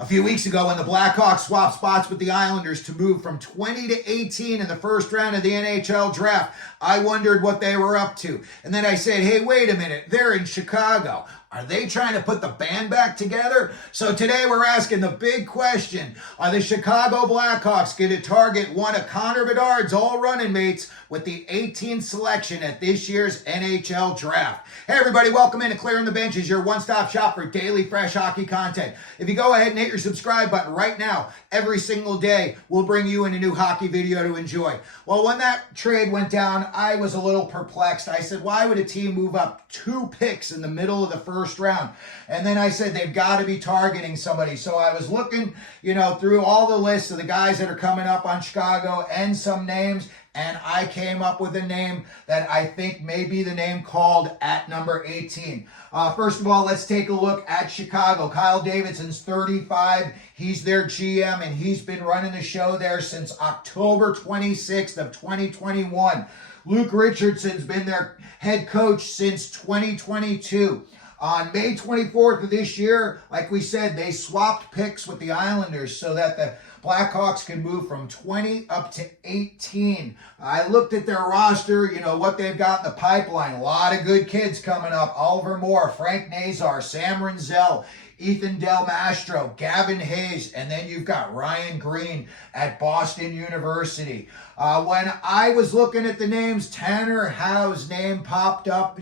A few weeks ago, when the Blackhawks swapped spots with the Islanders to move from 20 to 18 in the first round of the NHL draft, I wondered what they were up to. And then I said, hey, wait a minute, they're in Chicago. Are they trying to put the band back together? So today we're asking the big question. Are the Chicago Blackhawks going to target one of Connor Bedard's all running mates with the 18th selection at this year's NHL draft? Hey everybody, welcome into Clearing the Benches, your one-stop shop for daily fresh hockey content. If you go ahead and hit your subscribe button right now, every single day we'll bring you in a new hockey video to enjoy. Well, when that trade went down, I was a little perplexed. I said, why would a team move up 2 picks in the middle of the first round? And then I said, they've got to be targeting somebody. So I was looking, through all the lists of the guys that are coming up on Chicago and some names, and I came up with a name that I think may be the name called at number 18. First of all, let's take a look at Chicago. Kyle Davidson's 35. He's their GM, and he's been running the show there since October 26th of 2021. Luke Richardson's been their head coach since 2022. On May 24th of this year, like we said, they swapped picks with the Islanders so that the Blackhawks can move from 20 up to 18. I looked at their roster, what they've got in the pipeline. A lot of good kids coming up. Oliver Moore, Frank Nazar, Sam Renzel, Ethan Del Mastro, Gavin Hayes, and then you've got Ryan Green at Boston University. When I was looking at the names, Tanner Howe's name popped up,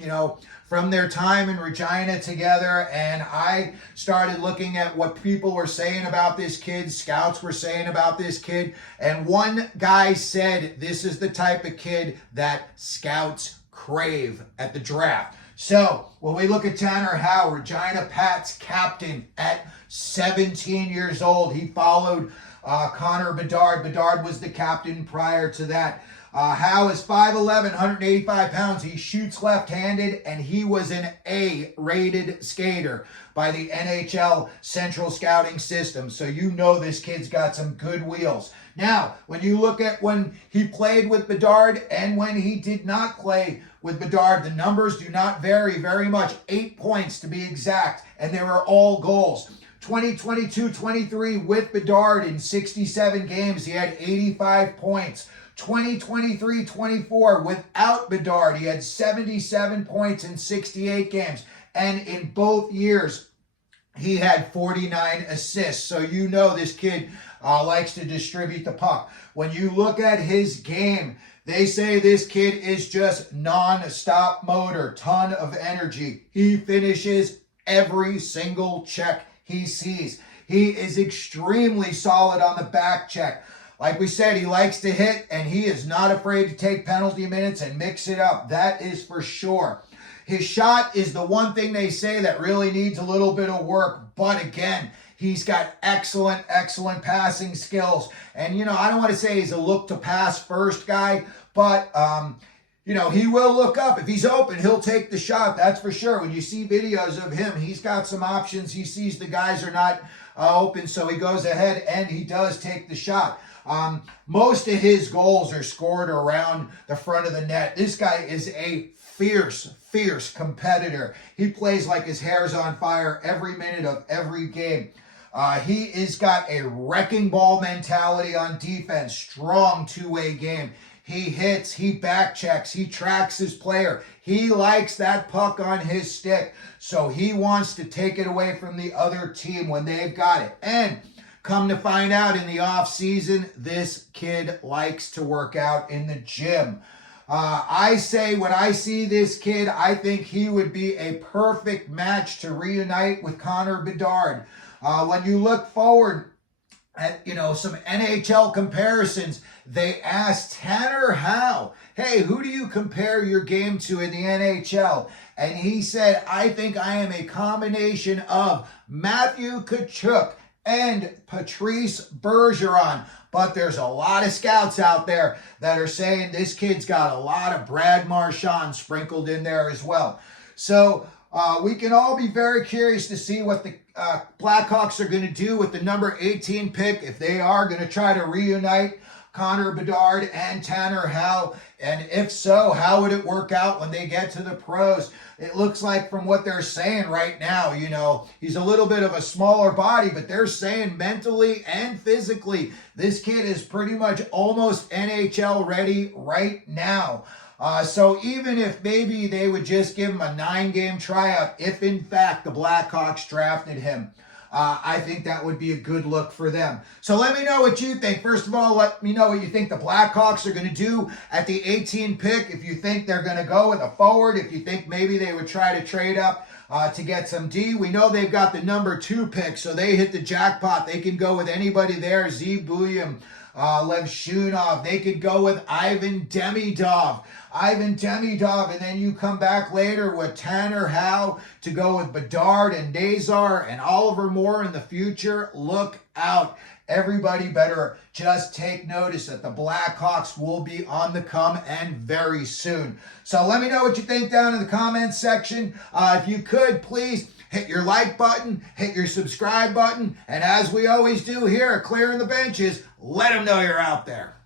from their time in Regina together, and I started looking at what people were saying about this kid, scouts were saying about this kid, and one guy said this is the type of kid that scouts crave at the draft. So when we look at Tanner Howe, Regina Pat's captain at 17 years old, he followed Connor Bedard. Bedard was the captain prior to that. Howe is 5'11", 185 pounds. He shoots left-handed, and he was an A-rated skater by the NHL Central Scouting System. So this kid's got some good wheels. Now, when you look at when he played with Bedard and when he did not play with Bedard, the numbers do not vary very much. 8 points to be exact, and they were all goals. 2022-23 with Bedard in 67 games, he had 85 points. 2023-24 without Bedard, he had 77 points in 68 games. And in both years, he had 49 assists. So this kid likes to distribute the puck. When you look at his game, they say this kid is just non-stop motor, ton of energy. He finishes every single check he sees. He is extremely solid on the back check. Like we said, he likes to hit, and he is not afraid to take penalty minutes and mix it up. That is for sure. His shot is the one thing they say that really needs a little bit of work. But again, he's got excellent passing skills. And, I don't want to say he's a look to pass first guy, but, he will look up. If he's open, he'll take the shot. That's for sure. When you see videos of him, he's got some options. He sees the guys are not open, so he goes ahead and he does take the shot. Most of his goals are scored around the front of the net. This guy is a fierce competitor. He plays like his hair's on fire every minute of every game. He has got a wrecking ball mentality on defense, strong two-way game. He hits, he back checks, he tracks his player. He likes that puck on his stick, so he wants to take it away from the other team when they've got it. And come to find out in the off season, this kid likes to work out in the gym. I say when I see this kid, I think he would be a perfect match to reunite with Connor Bedard. When you look forward at, some NHL comparisons, they asked Tanner Howe, hey, who do you compare your game to in the NHL? And he said, I think I am a combination of Matthew Tkachuk and Patrice Bergeron. But there's a lot of scouts out there that are saying this kid's got a lot of Brad Marchand sprinkled in there as well. So we can all be very curious to see what the Blackhawks are going to do with the number 18 pick, if they are going to try to reunite Connor Bedard and Tanner Howe? And if so, how would it work out when they get to the pros? It looks like from what they're saying right now, you know, he's a little bit of a smaller body, but they're saying mentally and physically, this kid is pretty much almost NHL ready right now. So even if maybe they would just give him a 9-game tryout, if in fact the Blackhawks drafted him, I think that would be a good look for them. So let me know what you think. First of all, let me know what you think the Blackhawks are going to do at the 18 pick. If you think they're going to go with a forward, if you think maybe they would try to trade up to get some D. We know they've got the number 2 pick, so they hit the jackpot. They can go with anybody there. Z. Bouillon, Levshunov. They could go with Ivan Demidov, and then you come back later with Tanner Howe to go with Bedard and Nazar and Oliver Moore in the future. Look out. Everybody better just take notice that the Blackhawks will be on the come and very soon. So let me know what you think down in the comments section. If you could, please hit your like button, hit your subscribe button, and as we always do here at Clearing the Benches, let them know you're out there.